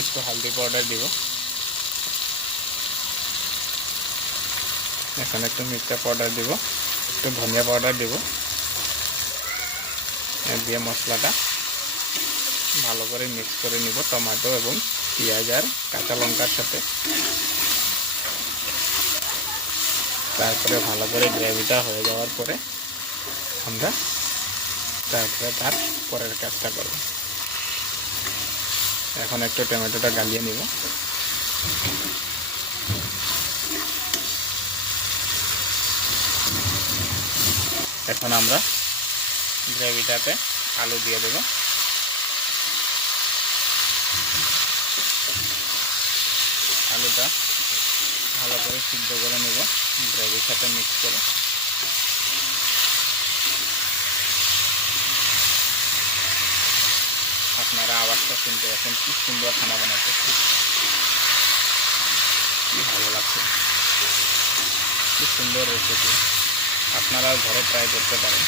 একটু হলদি পাউডার দিব, এখন একটু মির্চা পাউডার দিব, একটু ধনিয়া পাউডার দিব। দিয়ে মশলাটা ভালো করে মিক্স করে নিব টমেটো এবং পেঁয়াজ আর কাঁচা লঙ্কার সাথে। তারপরে ভালো করে গ্রেভিটা হয়ে যাওয়ার পরে আমরা তারপরে তার পরের কাজটা করব। এখন একটু টমেটোটা গালিয়ে নিব। এখন আমরা গ্রেভিটাতে আলু দিয়ে দেব। আলুটা ভালো করে সিদ্ধ করে নেব গ্রেভির সাথে মিক্স করে। আপনারা আওয়াজটা শুনতে পাচ্ছেন, কি সুন্দর খানা বানাতে, কি ভালো লাগছে, কি সুন্দর রেসিপি। আপনারাও ঘরে ট্রাই করতে পারেন।